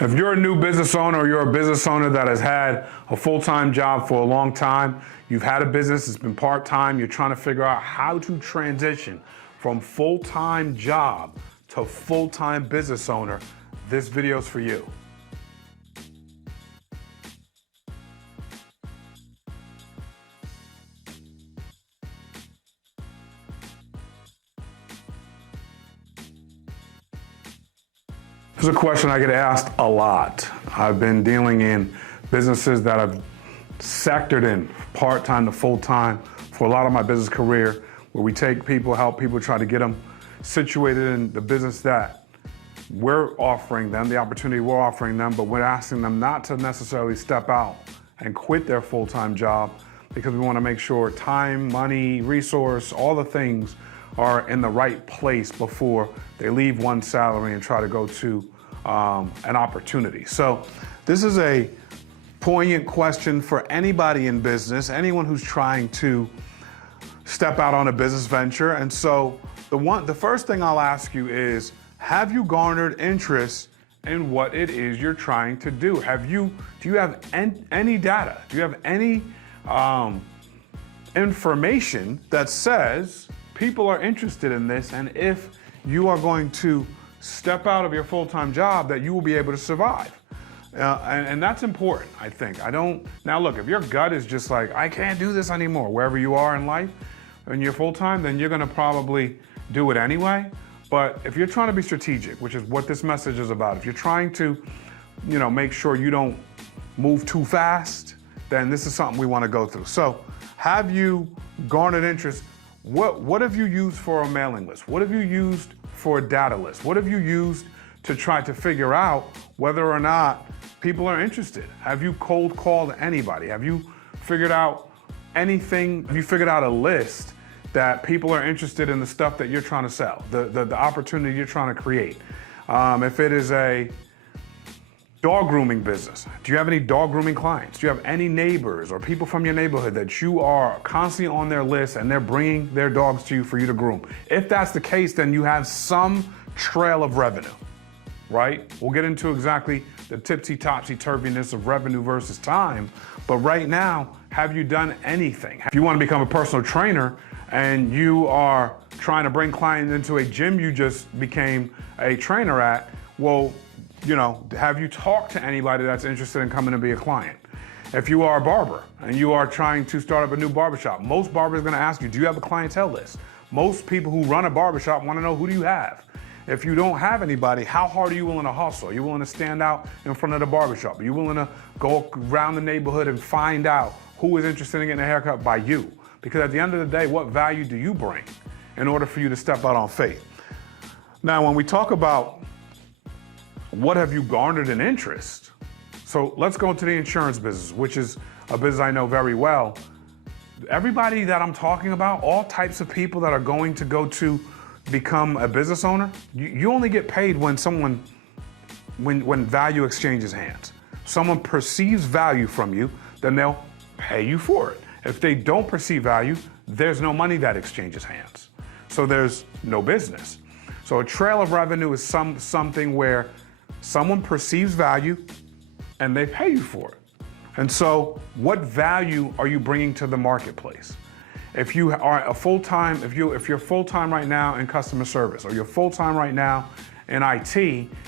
If you're a new business owner or you're a business owner that has had a full-time job for a long time, you've had a business, it's been part-time, you're trying to figure out how to transition from full-time job to full-time business owner, this video is for you. This is a question I get asked a lot. I've been dealing in businesses that I've sectored in part-time to full-time for a lot of my business career, where we take people, help people, try to get them situated in the business that we're offering them, the opportunity we're offering them, but we're asking them not to necessarily step out and quit their full-time job, because we want to make sure time, money, resource, all the things are in the right place before they leave one salary and try to go to an opportunity. So this is a poignant question for anybody in business, anyone who's trying to step out on a business venture. And so the first thing I'll ask you is, have you garnered interest in what it is you're trying to do? Do you have any data? Do you have any information that says people are interested in this, and if you are going to step out of your full-time job, that you will be able to survive? And that's important, I think. Now look, if your gut is just like, I can't do this anymore, wherever you are in life, and you're full-time, then you're gonna probably do it anyway. But if you're trying to be strategic, which is what this message is about, if you're trying to, make sure you don't move too fast, then this is something we wanna go through. So, have you garnered interest? What have you used for a mailing list? What have you used for a data list? What have you used to try to figure out whether or not people are interested? Have you cold called anybody? Have you figured out anything? Have you figured out a list that people are interested in the stuff that you're trying to sell, the opportunity you're trying to create? If it is a dog grooming business, do you have any dog grooming clients? Do you have any neighbors or people from your neighborhood that you are constantly on their list and they're bringing their dogs to you for you to groom? If that's the case, then you have some trail of revenue, right? We'll get into exactly the tipsy-topsy-turviness of revenue versus time, but right now, have you done anything? If you want to become a personal trainer and you are trying to bring clients into a gym you just became a trainer at, well, have you talked to anybody that's interested in coming to be a client? If you are a barber and you are trying to start up a new barbershop, most barbers are gonna ask you, do you have a clientele list? Most people who run a barbershop wanna know, who do you have? If you don't have anybody, how hard are you willing to hustle? Are you willing to stand out in front of the barbershop? Are you willing to go around the neighborhood and find out who is interested in getting a haircut by you? Because at the end of the day, what value do you bring in order for you to step out on faith? Now, when we talk about what have you garnered in interest? So let's go into the insurance business, which is a business I know very well. Everybody that I'm talking about, all types of people that are going to go to become a business owner, you only get paid when when value exchanges hands. Someone perceives value from you, then they'll pay you for it. If they don't perceive value, there's no money that exchanges hands. So there's no business. So a trail of revenue is something where someone perceives value and they pay you for it. And so what value are you bringing to the marketplace? If you are a full-time, if you're full-time right now in customer service, or you're full-time right now in IT,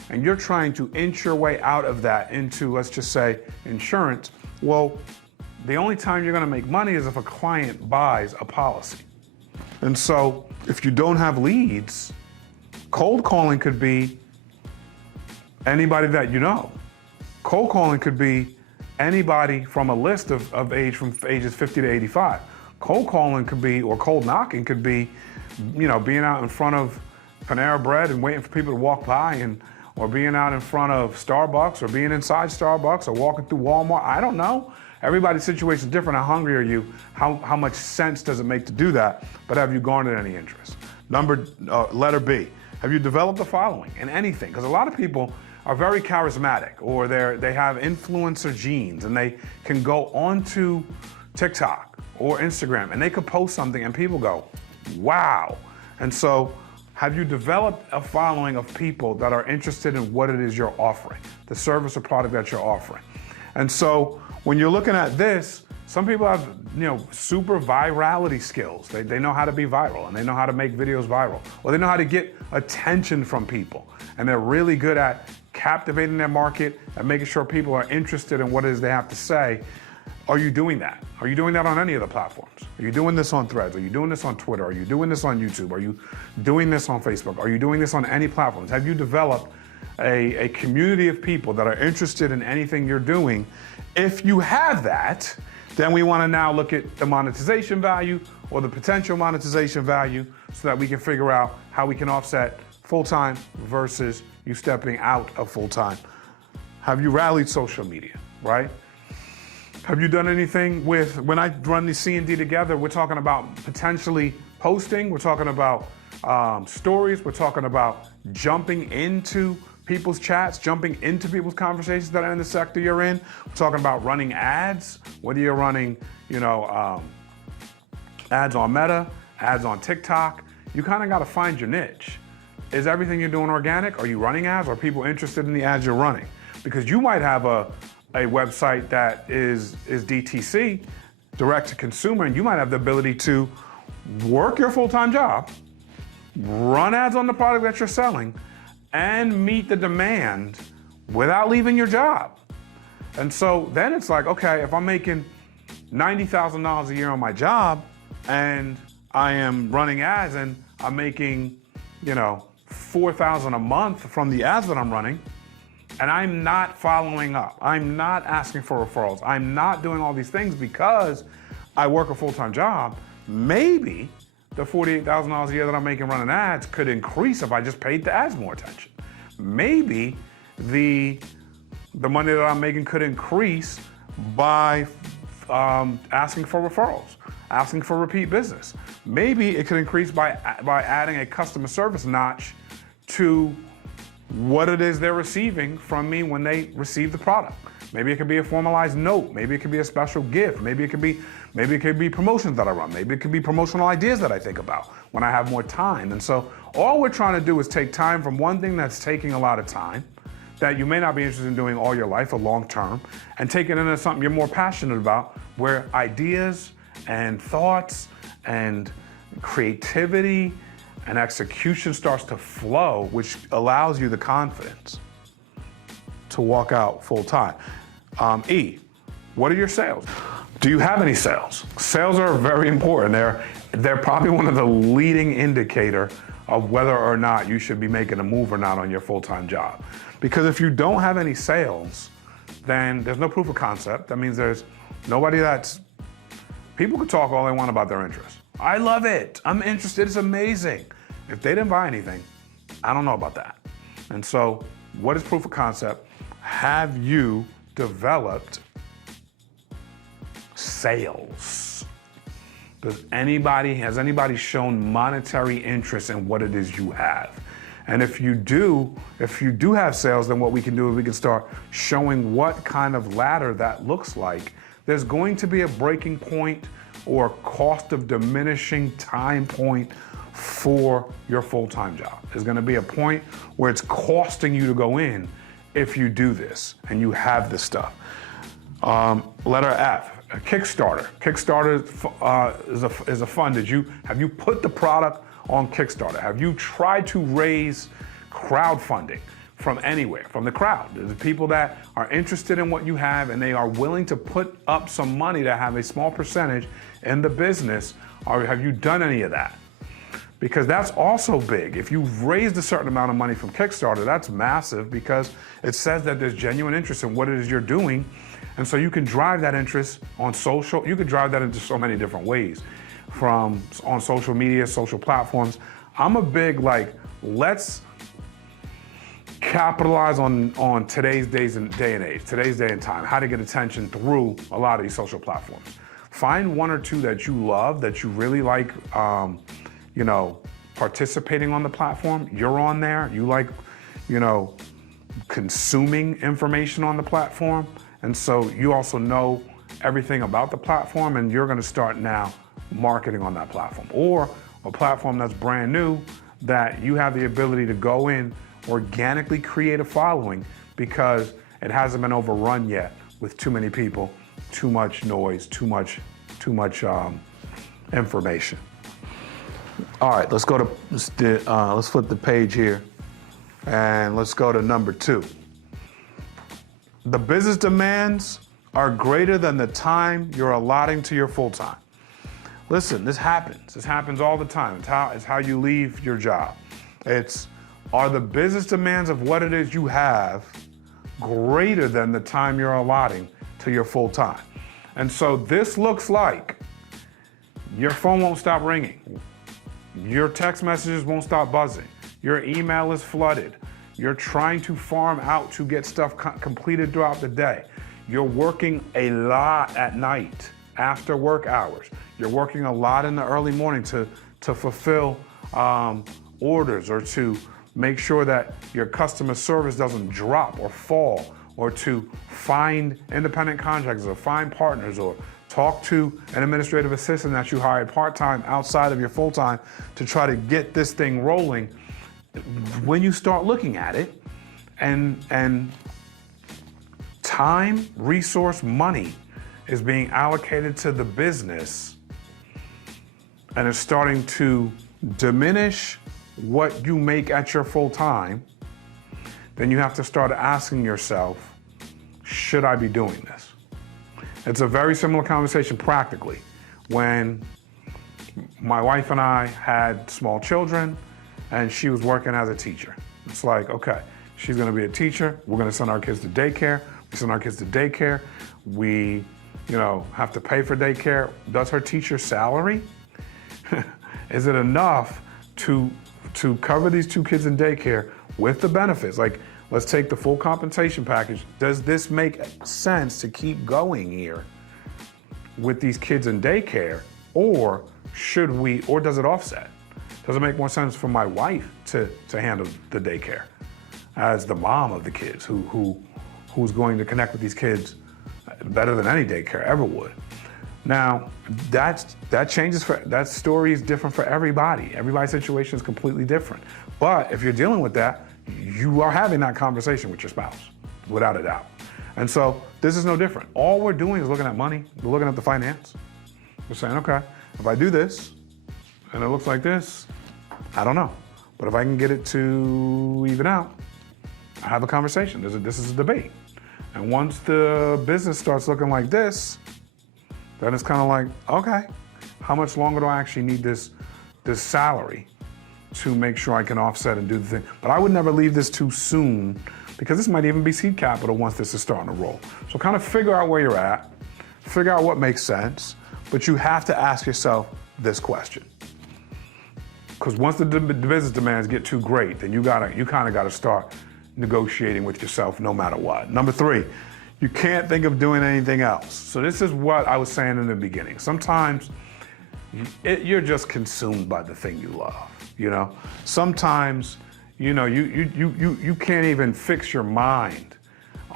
and you're trying to inch your way out of that into, let's just say, insurance, well, the only time you're gonna make money is if a client buys a policy. And so if you don't have leads, cold calling could be anybody that you know. Cold calling could be anybody from a list from ages 50 to 85. Cold calling could be, or cold knocking could be, being out in front of Panera Bread and waiting for people to walk by, or being out in front of Starbucks, or being inside Starbucks, or walking through Walmart. I don't know. Everybody's situation is different. How hungry are you? How much sense does it make to do that? But have you garnered any interest? Letter B. Have you developed a following in anything? Because a lot of people are very charismatic, or they have influencer genes, and they can go onto TikTok or Instagram and they could post something and people go, wow. And so Have you developed a following of people that are interested in what it is you're offering, the service or product that you're offering? And so when you're looking at this, some people have, super virality skills. They know how to be viral, and they know how to make videos viral, or they know how to get attention from people. And they're really good at captivating their market and making sure people are interested in what it is they have to say. Are you doing that? Are you doing that on any of the platforms? Are you doing this on Threads? Are you doing this on Twitter? Are you doing this on YouTube? Are you doing this on Facebook? Are you doing this on any platforms? Have you developed a community of people that are interested in anything you're doing? If you have that, then we want to now look at the monetization value or the potential monetization value so that we can figure out how we can offset full-time versus you stepping out of full-time. Have you rallied social media, right? Have you done anything with, when I run the C&D together, we're talking about potentially posting, we're talking about stories, we're talking about jumping into people's chats, jumping into people's conversations that are in the sector you're in. We're talking about running ads, whether you're running, ads on Meta, ads on TikTok. You kind of got to find your niche. Is everything you're doing organic? Are you running ads? Are people interested in the ads you're running? Because you might have a website that is DTC, direct to consumer, and you might have the ability to work your full-time job, run ads on the product that you're selling, and meet the demand without leaving your job. And so then it's like, okay, if I'm making $90,000 a year on my job and I am running ads and I'm making, $4,000 a month from the ads that I'm running, and I'm not following up, I'm not asking for referrals, I'm not doing all these things because I work a full-time job, maybe the $48,000 a year that I'm making running ads could increase if I just paid the ads more attention. Maybe the money that I'm making could increase by asking for referrals, asking for repeat business. Maybe it could increase by adding a customer service notch to what it is they're receiving from me when they receive the product. Maybe it could be a formalized note. Maybe it could be a special gift. Maybe it could be promotions that I run. Maybe it could be promotional ideas that I think about when I have more time. And so all we're trying to do is take time from one thing that's taking a lot of time that you may not be interested in doing all your life or long term, and take it into something you're more passionate about, where ideas and thoughts and creativity and execution starts to flow, which allows you the confidence to walk out full time. What are your sales? Do you have any sales? Sales are very important. They're probably one of the leading indicator of whether or not you should be making a move or not on your full-time job. Because if you don't have any sales, then there's no proof of concept. That means there's nobody people could talk all they want about their interests. I love it, I'm interested, it's amazing. If they didn't buy anything, I don't know about that. And so what is proof of concept? Have you developed sales? Has anybody shown monetary interest in what it is you have? And if you do have sales, then what we can do is we can start showing what kind of ladder that looks like. There's going to be a breaking point or cost of diminishing time point for your full-time job. There's gonna be a point where it's costing you to go in if you do this and you have this stuff. Letter F, a Kickstarter. Kickstarter is a fund. Have you put the product on Kickstarter? Have you tried to raise crowdfunding from anywhere, from the crowd? There's people that are interested in what you have and they are willing to put up some money to have a small percentage in the business. Or have you done any of that? Because that's also big. If you've raised a certain amount of money from Kickstarter, that's massive because it says that there's genuine interest in what it is you're doing. And so you can drive that interest on social. You could drive that into so many different ways, from on social media, social platforms. I'm a big let's capitalize on today's day and age, today's day and time, how to get attention through a lot of these social platforms. Find one or two that you love, that you really like, participating on the platform. You're on there, you like, consuming information on the platform. And so you also know everything about the platform, and you're gonna start now marketing on that platform. Or a platform that's brand new that you have the ability to go in, organically create a following because it hasn't been overrun yet with too many people, too much noise, too much information. All right, let's go to, let's flip the page here and let's go to number 2. The business demands are greater than the time you're allotting to your full-time. Listen, this happens. This happens all the time. It's how you leave your job. Are the business demands of what it is you have greater than the time you're allotting to your full-time? And so this looks like your phone won't stop ringing. Your text messages won't stop buzzing. Your email is flooded. You're trying to farm out to get stuff completed throughout the day. You're working a lot at night, after work hours. You're working a lot in the early morning to fulfill orders or to make sure that your customer service doesn't drop or fall, or to find independent contractors or find partners or talk to an administrative assistant that you hired part-time outside of your full-time to try to get this thing rolling. When you start looking at it, and time, resource, money is being allocated to the business and it's starting to diminish what you make at your full-time, then you have to start asking yourself, should I be doing this? It's a very similar conversation practically. When my wife and I had small children and she was working as a teacher. It's like, okay, she's gonna be a teacher. We're gonna send our kids to daycare. We send our kids to daycare. We, have to pay for daycare. Does her teacher's salary, is it enough to cover these 2 kids in daycare with the benefits? Like, let's take the full compensation package. Does this make sense to keep going here with these kids in daycare, or does it offset? Does it make more sense for my wife to handle the daycare as the mom of the kids who's going to connect with these kids better than any daycare ever would? Now, that story is different for everybody. Everybody's situation is completely different. But if you're dealing with that, you are having that conversation with your spouse, without a doubt. And so this is no different. All we're doing is looking at money. We're looking at the finance. We're saying, okay, if I do this and it looks like this, I don't know. But if I can get it to even out, I have a conversation. This is a debate. And once the business starts looking like this, then it's kind of like, okay, how much longer do I actually need this salary to make sure I can offset and do the thing? But I would never leave this too soon, because this might even be seed capital once this is starting to roll. So kind of figure out where you're at, figure out what makes sense, but you have to ask yourself this question. Because once the business demands get too great, then you kind of got to start negotiating with yourself no matter what. Number 3, you can't think of doing anything else. So this is what I was saying in the beginning. Sometimes you're just consumed by the thing you love, Sometimes, you can't even fix your mind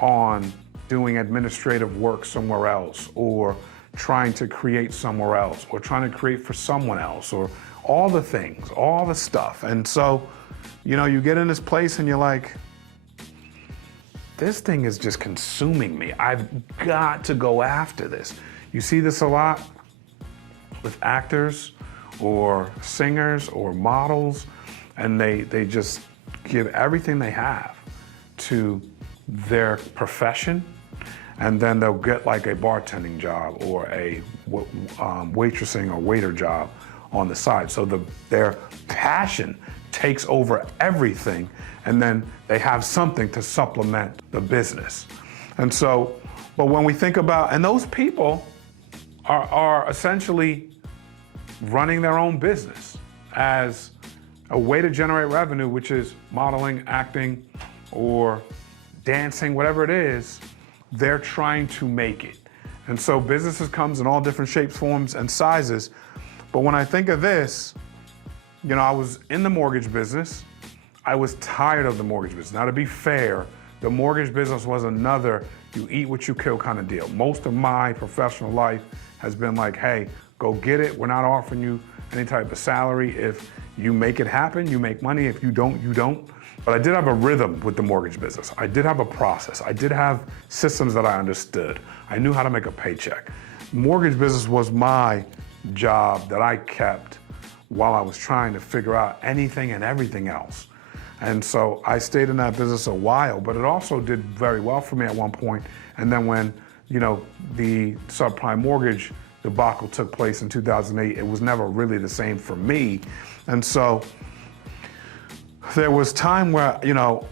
on doing administrative work somewhere else, or trying to create somewhere else, or trying to create for someone else, or all the things, all the stuff. And so, you get in this place and you're like, this thing is just consuming me. I've got to go after this. You see this a lot with actors or singers or models, and they just give everything they have to their profession, and then they'll get like a bartending job or a waitressing or waiter job on the side. So their passion takes over everything, and then they have something to supplement the business. And so, but when we think about, and those people are essentially running their own business as a way to generate revenue, which is modeling, acting, or dancing, whatever it is, they're trying to make it. And so businesses comes in all different shapes, forms, and sizes. But when I think of this, I was in the mortgage business. I was tired of the mortgage business. Now, to be fair, the mortgage business was another you eat what you kill kind of deal. Most of my professional life has been like, hey, go get it. We're not offering you any type of salary. If you make it happen, you make money. If you don't, you don't. But I did have a rhythm with the mortgage business. I did have a process. I did have systems that I understood. I knew how to make a paycheck. Mortgage business was my job that I kept while I was trying to figure out anything and everything else. And so I stayed in that business a while, but it also did very well for me at one point. And then when, the subprime mortgage debacle took place in 2008, it was never really the same for me. And so there was time where,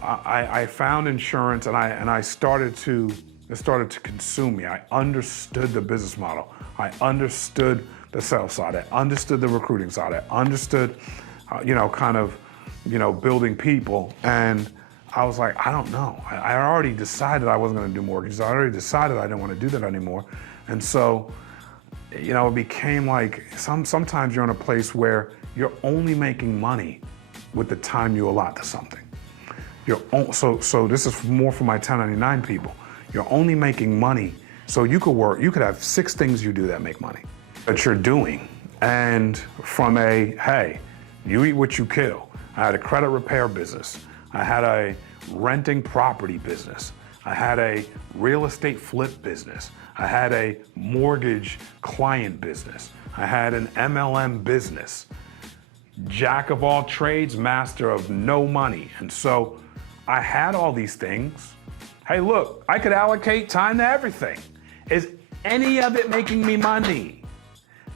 I found insurance and it started to consume me. I understood the business model. I understood the sales side. I understood the recruiting side. I understood, building people. And I was like, I don't know. I already decided I wasn't going to do mortgages. I already decided I didn't want to do that anymore. And so, it became like sometimes you're in a place where you're only making money with the time you allot to something. So this is more for my 1099 people. You're only making money. So you could have 6 things you do that make money that you're doing. And from hey, you eat what you kill. I had a credit repair business. I had a renting property business. I had a real estate flip business. I had a mortgage client business. I had an MLM business. Jack of all trades, master of no money. And so I had all these things. Hey, look, I could allocate time to everything. Is any of it making me money?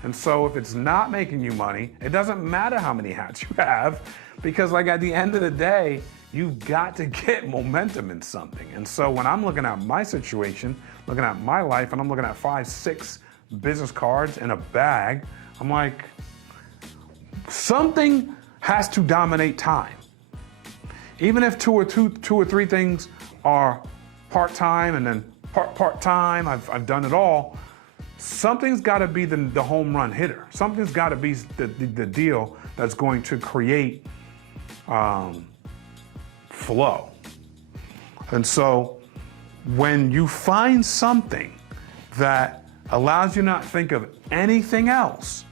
And so if it's not making you money, it doesn't matter how many hats you have, because at the end of the day, you've got to get momentum in something. And so when I'm looking at my situation, looking at my life, and I'm looking at 5, 6 business cards in a bag, I'm like, something has to dominate time. Even if two or three things are part-time and then part-time, I've done it all, something's got to be the home run hitter. Something's got to be the deal that's going to create flow. And so when you find something that allows you not to think of anything else,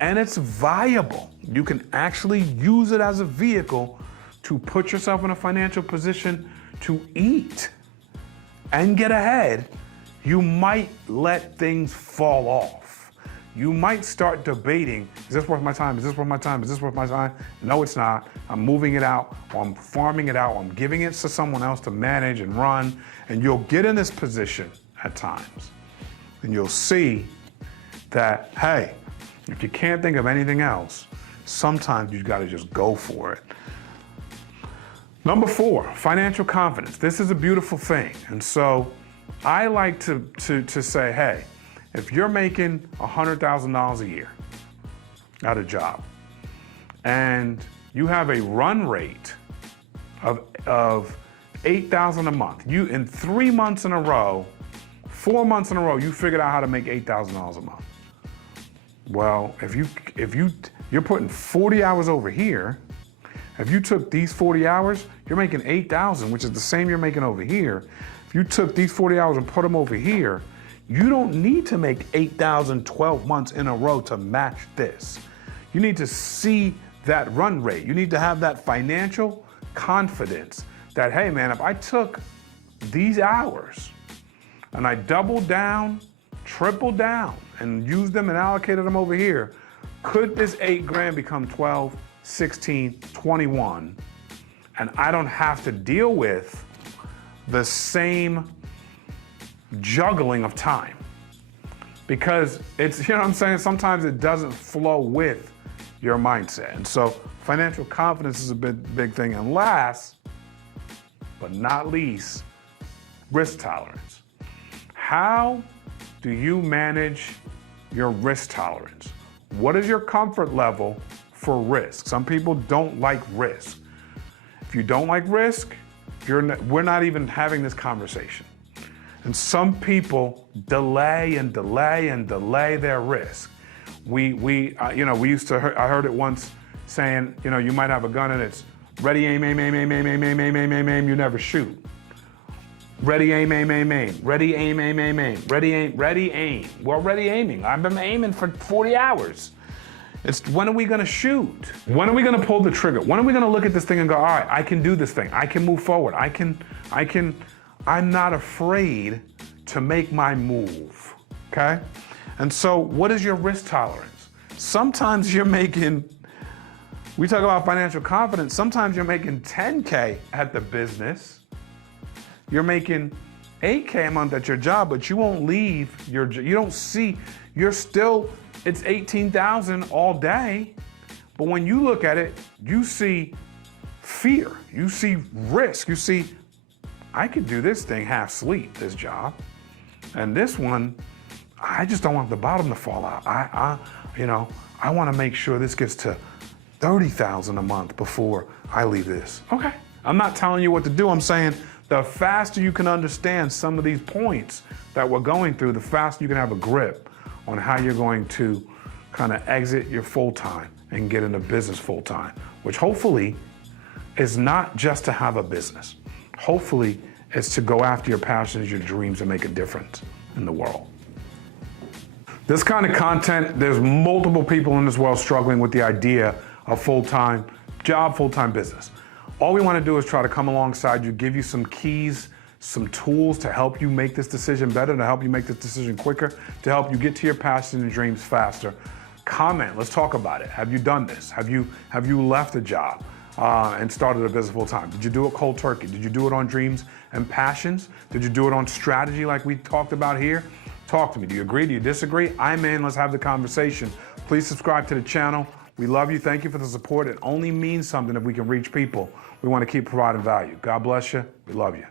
and it's viable, you can actually use it as a vehicle to put yourself in a financial position to eat and get ahead, you might let things fall off. You might start debating, is this worth my time? Is this worth my time? Is this worth my time? No, it's not. I'm moving it out, or I'm farming it out, or I'm giving it to someone else to manage and run, and you'll get in this position at times. And you'll see that, hey, if you can't think of anything else, sometimes you've got to just go for it. Number 4, financial confidence. This is a beautiful thing. And so I like to say, hey, if you're making $100,000 a year at a job and you have a run rate of $8,000 a month, you in 3 months in a row, 4 months in a row, you figured out how to make $8,000 a month. Well, if you're putting 40 hours over here, if you took these 40 hours, you're making 8,000, which is the same you're making over here. If you took these 40 hours and put them over here, you don't need to make 8,000 12 months in a row to match this. You need to see that run rate. You need to have that financial confidence that, hey man, if I took these hours and I doubled down, tripled down, and used them and allocated them over here, could this 8 grand become 12, 16, 21, and I don't have to deal with the same juggling of time? Because it's, you know what I'm saying, sometimes it doesn't flow with your mindset. And so financial confidence is a big thing. And last but not least, risk tolerance. How do you manage your risk tolerance? What is your comfort level for risk? Some people don't like risk. If you don't like risk, we're not even having this conversation. And some people delay and delay and delay their risk. I heard it once saying, you might have a gun and it's ready, aim, aim, aim, aim, aim, aim, aim, aim, aim, aim, aim, you never shoot. Ready, aim, aim, aim, aim. Ready, aim, aim, aim, aim. Ready, aim, ready, aim. Well, ready aiming. I've been aiming for 40 hours. It's when are we gonna shoot? When are we gonna pull the trigger? When are we gonna look at this thing and go, all right, I can do this thing. I can move forward. I'm not afraid to make my move, okay? And so what is your risk tolerance? Sometimes you're making, we talk about financial confidence, sometimes you're making 10K at the business. You're making 8K a month at your job, but you won't leave your, you don't see, you're still, it's 18,000 all day. But when you look at it, you see fear, you see risk, you see, I could do this thing half sleep, this job. And this one, I just don't want the bottom to fall out. I want to make sure this gets to 30,000 a month before I leave this. Okay, I'm not telling you what to do. I'm saying the faster you can understand some of these points that we're going through, the faster you can have a grip on how you're going to kind of exit your full-time and get into business full-time, which hopefully is not just to have a business. Hopefully it's to go after your passions, your dreams, and make a difference in the world. This kind of content, there's multiple people in this world struggling with the idea of full-time job, full-time business. All we want to do is try to come alongside you, give you some keys, some tools to help you make this decision better, to help you make this decision quicker, to help you get to your passions and dreams faster. Comment, let's talk about it. Have you done this? Have you left a job and started a business full time? Did you do it cold turkey? Did you do it on dreams and passions? Did you do it on strategy like we talked about here? Talk to me. Do you agree? Do you disagree? I'm in. Let's have the conversation. Please subscribe to the channel. We love you. Thank you for the support. It only means something if we can reach people. We want to keep providing value. God bless you. We love you.